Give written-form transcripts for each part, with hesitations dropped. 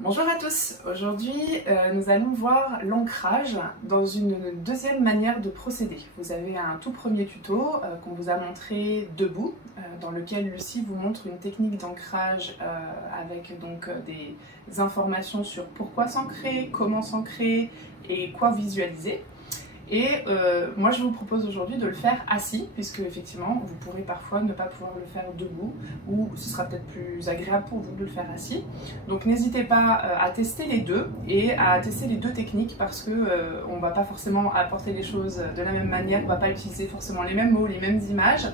Bonjour à tous, aujourd'hui nous allons voir l'ancrage dans une deuxième manière de procéder. Vous avez un tout premier tuto qu'on vous a montré debout, dans lequel Lucie vous montre une technique d'ancrage avec donc des informations sur pourquoi s'ancrer, comment s'ancrer et quoi visualiser. Et moi je vous propose aujourd'hui de le faire assis, puisque effectivement vous pourrez parfois ne pas pouvoir le faire debout, ou ce sera peut-être plus agréable pour vous de le faire assis. Donc n'hésitez pas à tester les deux, et à tester les deux techniques, parce que on ne va pas forcément apporter les choses de la même manière, on ne va pas utiliser forcément les mêmes mots, les mêmes images.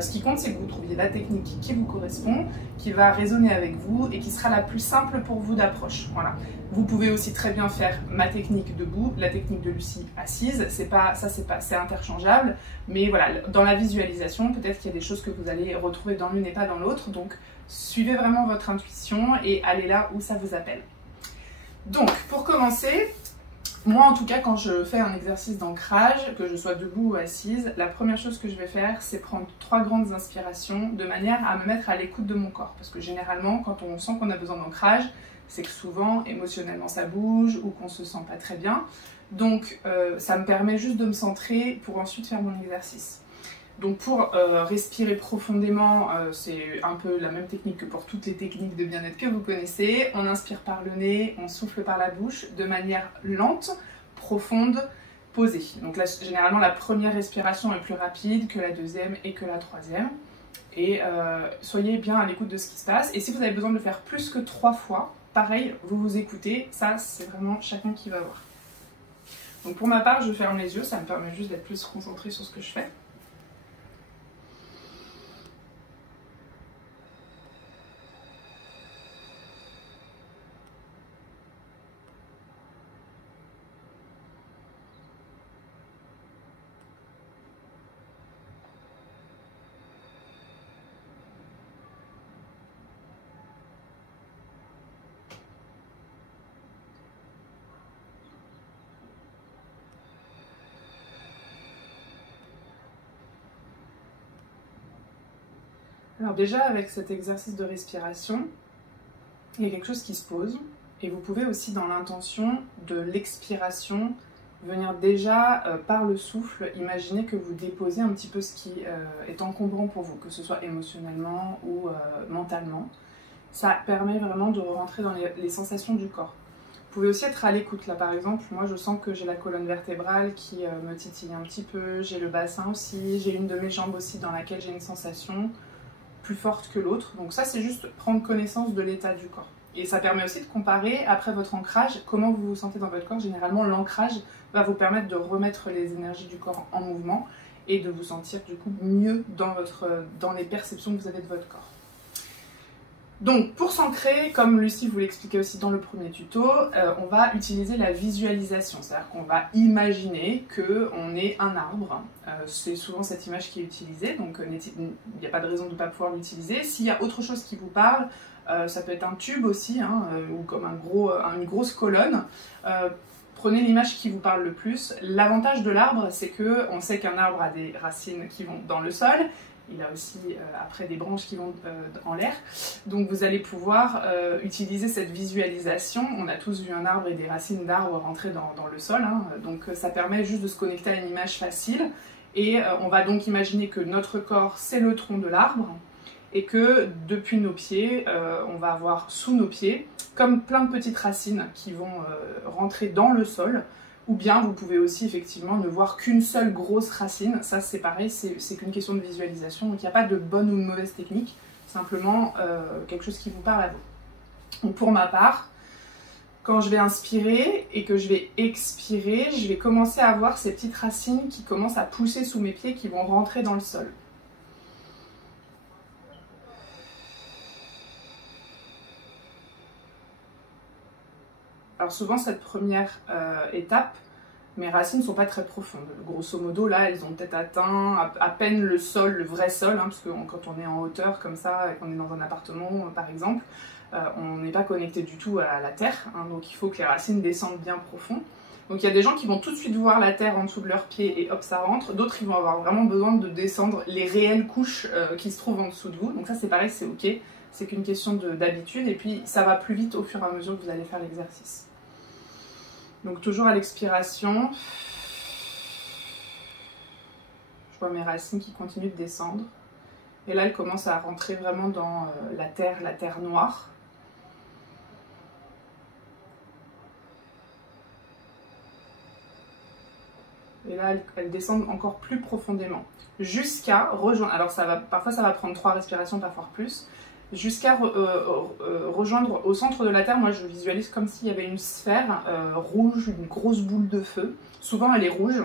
Ce qui compte, c'est que vous trouviez la technique qui vous correspond, qui va résonner avec vous et qui sera la plus simple pour vous d'approche. Voilà. Vous pouvez aussi très bien faire ma technique debout, la technique de Lucie assise, c'est interchangeable, mais voilà, dans la visualisation, peut-être qu'il y a des choses que vous allez retrouver dans l'une et pas dans l'autre, donc suivez vraiment votre intuition et allez là où ça vous appelle. Donc, pour commencer, moi en tout cas, quand je fais un exercice d'ancrage, que je sois debout ou assise, la première chose que je vais faire, c'est prendre 3 grandes inspirations de manière à me mettre à l'écoute de mon corps, parce que généralement, quand on sent qu'on a besoin d'ancrage, c'est que souvent, émotionnellement, ça bouge ou qu'on se sent pas très bien. Donc, ça me permet juste de me centrer pour ensuite faire mon exercice. Donc, pour respirer profondément, c'est un peu la même technique que pour toutes les techniques de bien-être que vous connaissez. On inspire par le nez, on souffle par la bouche de manière lente, profonde, posée. Donc là, généralement, la première respiration est plus rapide que la deuxième et que la troisième. Et soyez bien à l'écoute de ce qui se passe. Et si vous avez besoin de le faire plus que 3 fois, pareil, vous vous écoutez, ça c'est vraiment chacun qui va voir. Donc pour ma part, je ferme les yeux, ça me permet juste d'être plus concentrée sur ce que je fais. Alors déjà, avec cet exercice de respiration, il y a quelque chose qui se pose. Et vous pouvez aussi, dans l'intention de l'expiration, venir déjà, par le souffle, imaginer que vous déposez un petit peu ce qui est encombrant pour vous, que ce soit émotionnellement ou mentalement. Ça permet vraiment de rentrer dans les sensations du corps. Vous pouvez aussi être à l'écoute. Là, par exemple, moi, je sens que j'ai la colonne vertébrale qui me titille un petit peu, j'ai le bassin aussi, j'ai une de mes jambes aussi dans laquelle j'ai une sensation plus forte que l'autre. Donc ça, c'est juste prendre connaissance de l'état du corps. Et ça permet aussi de comparer, après votre ancrage, comment vous vous sentez dans votre corps. Généralement, l'ancrage va vous permettre de remettre les énergies du corps en mouvement et de vous sentir du coup mieux dans les perceptions que vous avez de votre corps. Donc pour s'ancrer, comme Lucie vous l'expliquait aussi dans le premier tuto, on va utiliser la visualisation, c'est-à-dire qu'on va imaginer qu'on est un arbre. C'est souvent cette image qui est utilisée, donc il n'y a pas de raison de ne pas pouvoir l'utiliser. S'il y a autre chose qui vous parle, ça peut être un tube aussi, ou comme une grosse colonne. Prenez l'image qui vous parle le plus. L'avantage de l'arbre, c'est qu'on sait qu'un arbre a des racines qui vont dans le sol. Il a aussi après des branches qui vont en l'air. Donc vous allez pouvoir utiliser cette visualisation. On a tous vu un arbre et des racines d'arbres rentrer dans le sol. Donc ça permet juste de se connecter à une image facile. Et on va donc imaginer que notre corps, c'est le tronc de l'arbre. Et que depuis nos pieds, on va avoir sous nos pieds comme plein de petites racines qui vont rentrer dans le sol. Ou bien vous pouvez aussi effectivement ne voir qu'une seule grosse racine. Ça c'est pareil, c'est qu'une question de visualisation. Donc il n'y a pas de bonne ou de mauvaise technique, simplement quelque chose qui vous parle à vous. Donc pour ma part, quand je vais inspirer et que je vais expirer, je vais commencer à voir ces petites racines qui commencent à pousser sous mes pieds, qui vont rentrer dans le sol. Alors souvent cette première étape, mes racines ne sont pas très profondes. Grosso modo là, elles ont peut-être atteint à peine le sol, le vrai sol, parce que quand on est en hauteur comme ça, qu'on est dans un appartement par exemple, on n'est pas connecté du tout à la terre, donc il faut que les racines descendent bien profond. Donc il y a des gens qui vont tout de suite voir la terre en dessous de leurs pieds et hop ça rentre, d'autres ils vont avoir vraiment besoin de descendre les réelles couches qui se trouvent en dessous de vous, donc ça c'est pareil, c'est ok. c'est qu'une question d'habitude, et puis ça va plus vite au fur et à mesure que vous allez faire l'exercice. Donc toujours à l'expiration, je vois mes racines qui continuent de descendre. Et là, elles commencent à rentrer vraiment dans la terre noire. Et là, elles descendent encore plus profondément. Jusqu'à rejoindre, alors parfois ça va prendre 3 respirations, parfois plus, jusqu'à rejoindre au centre de la Terre. Moi, je visualise comme s'il y avait une sphère rouge, une grosse boule de feu. Souvent, elle est rouge,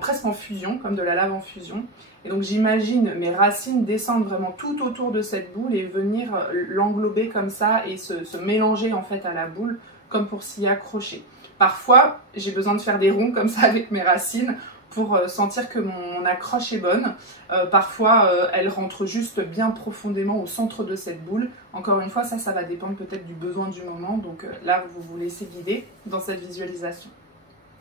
presque en fusion, comme de la lave en fusion. Et donc, j'imagine mes racines descendre vraiment tout autour de cette boule et venir l'englober comme ça et se mélanger en fait à la boule, comme pour s'y accrocher. Parfois, j'ai besoin de faire des ronds comme ça avec mes racines pour sentir que mon accroche est bonne. Parfois, elle rentre juste bien profondément au centre de cette boule. Encore une fois, ça va dépendre peut-être du besoin du moment. Donc là, vous vous laissez guider dans cette visualisation.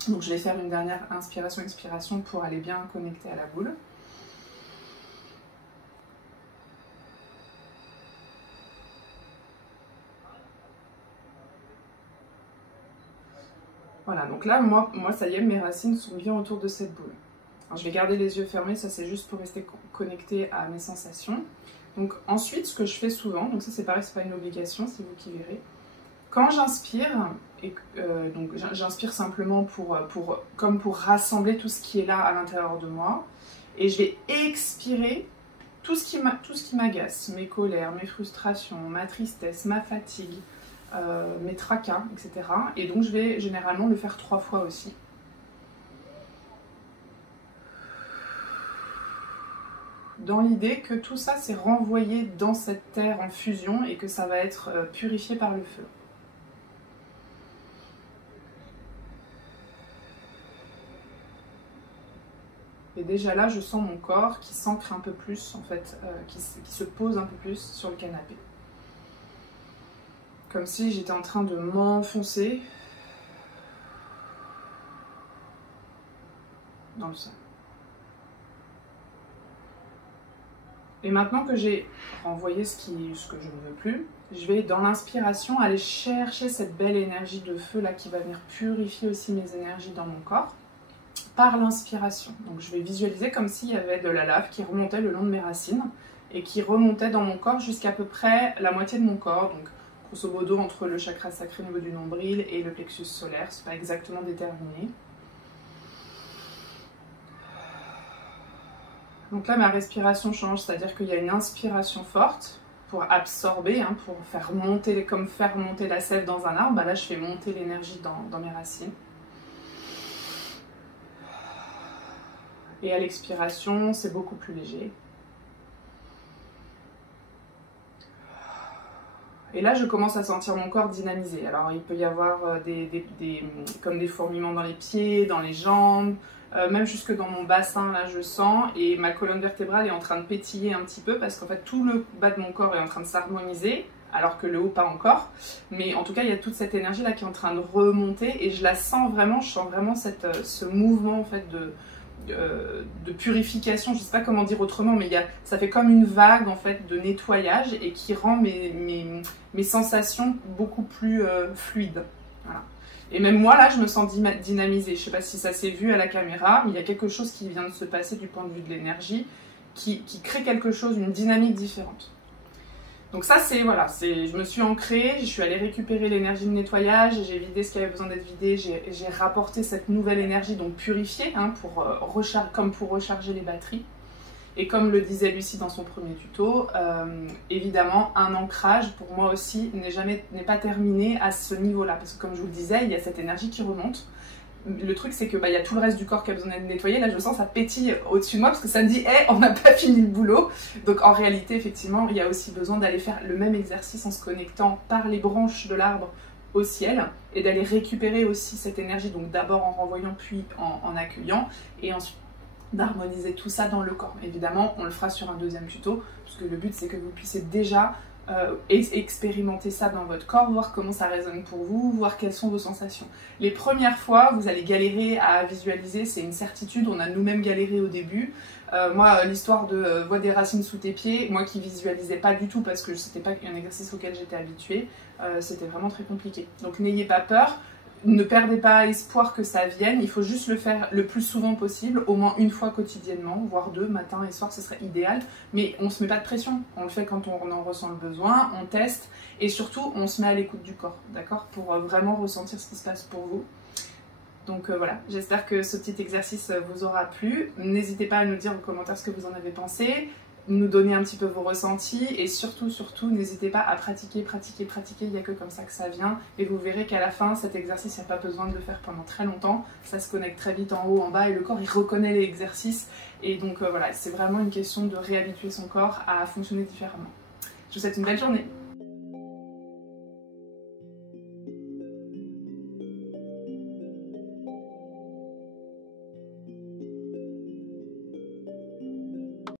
Donc je vais faire une dernière inspiration-expiration pour aller bien connecter à la boule. Voilà, donc là, moi, ça y est, mes racines sont bien autour de cette boule. Alors, je vais garder les yeux fermés, ça c'est juste pour rester connecté à mes sensations. Donc ensuite, ce que je fais souvent, donc ça c'est pareil, c'est pas une obligation, c'est vous qui verrez. Quand j'inspire, donc j'inspire simplement comme pour rassembler tout ce qui est là à l'intérieur de moi, et je vais expirer tout ce qui m'agace, mes colères, mes frustrations, ma tristesse, ma fatigue, mes tracas, etc. Et donc je vais généralement le faire 3 fois aussi. Dans l'idée que tout ça c'est renvoyé dans cette terre en fusion et que ça va être purifié par le feu. Et déjà là, je sens mon corps qui s'ancre un peu plus, en fait, qui se pose un peu plus sur le canapé. Comme si j'étais en train de m'enfoncer dans le sol. Et maintenant que j'ai renvoyé ce que je ne veux plus, je vais dans l'inspiration aller chercher cette belle énergie de feu là qui va venir purifier aussi mes énergies dans mon corps par l'inspiration. Donc je vais visualiser comme s'il y avait de la lave qui remontait le long de mes racines et qui remontait dans mon corps jusqu'à peu près la moitié de mon corps. Donc grosso modo entre le chakra sacré au niveau du nombril et le plexus solaire, c'est pas exactement déterminé. Donc là ma respiration change, c'est-à-dire qu'il y a une inspiration forte pour absorber, pour faire monter, comme faire monter la sève dans un arbre. Bah là je fais monter l'énergie dans mes racines. Et à l'expiration, c'est beaucoup plus léger. Et là, je commence à sentir mon corps dynamisé. Alors, il peut y avoir comme des fourmillements dans les pieds, dans les jambes, même jusque dans mon bassin, là, je sens. Et ma colonne vertébrale est en train de pétiller un petit peu parce qu'en fait, tout le bas de mon corps est en train de s'harmoniser, alors que le haut, pas encore. Mais en tout cas, il y a toute cette énergie-là qui est en train de remonter et je la sens vraiment, je sens vraiment ce mouvement, en fait, de purification, je ne sais pas comment dire autrement, mais ça fait comme une vague en fait de nettoyage et qui rend mes sensations beaucoup plus fluides. Voilà. Et même moi là je me sens dynamisée, je ne sais pas si ça s'est vu à la caméra, mais il y a quelque chose qui vient de se passer du point de vue de l'énergie qui crée quelque chose, une dynamique différente. Donc ça c'est, voilà, je me suis ancrée, je suis allée récupérer l'énergie de nettoyage, j'ai vidé ce qui avait besoin d'être vidé, j'ai rapporté cette nouvelle énergie, donc purifiée, comme pour recharger les batteries. Et comme le disait Lucie dans son premier tuto, évidemment un ancrage pour moi aussi n'est pas terminé à ce niveau-là, parce que comme je vous le disais, il y a cette énergie qui remonte. Le truc c'est que y a tout le reste du corps qui a besoin d'être nettoyé. Là je sens ça pétille au-dessus de moi parce que ça me dit hey, on n'a pas fini le boulot. Donc en réalité effectivement il y a aussi besoin d'aller faire le même exercice en se connectant par les branches de l'arbre au ciel et d'aller récupérer aussi cette énergie, donc d'abord en renvoyant puis en accueillant et ensuite d'harmoniser tout ça dans le corps. Évidemment on le fera sur un deuxième tuto parce que le but c'est que vous puissiez déjà expérimenter ça dans votre corps, voir comment ça résonne pour vous, voir quelles sont vos sensations. Les premières fois, vous allez galérer à visualiser, c'est une certitude, on a nous-mêmes galéré au début. Moi, l'histoire de vois des racines sous tes pieds, moi qui visualisais pas du tout parce que c'était pas un exercice auquel j'étais habituée, c'était vraiment très compliqué. Donc n'ayez pas peur. Ne perdez pas espoir que ça vienne, il faut juste le faire le plus souvent possible, au moins une fois quotidiennement, voire 2, matin et soir, ce serait idéal. Mais on ne se met pas de pression, on le fait quand on en ressent le besoin, on teste et surtout on se met à l'écoute du corps, d'accord, pour vraiment ressentir ce qui se passe pour vous. Donc voilà, j'espère que ce petit exercice vous aura plu. N'hésitez pas à nous dire en commentaire ce que vous en avez pensé, nous donner un petit peu vos ressentis et surtout, n'hésitez pas à pratiquer, il n'y a que comme ça que ça vient et vous verrez qu'à la fin, cet exercice, il n'y a pas besoin de le faire pendant très longtemps, ça se connecte très vite en haut, en bas et le corps, il reconnaît l'exercice et donc voilà, c'est vraiment une question de réhabituer son corps à fonctionner différemment. Je vous souhaite une belle journée.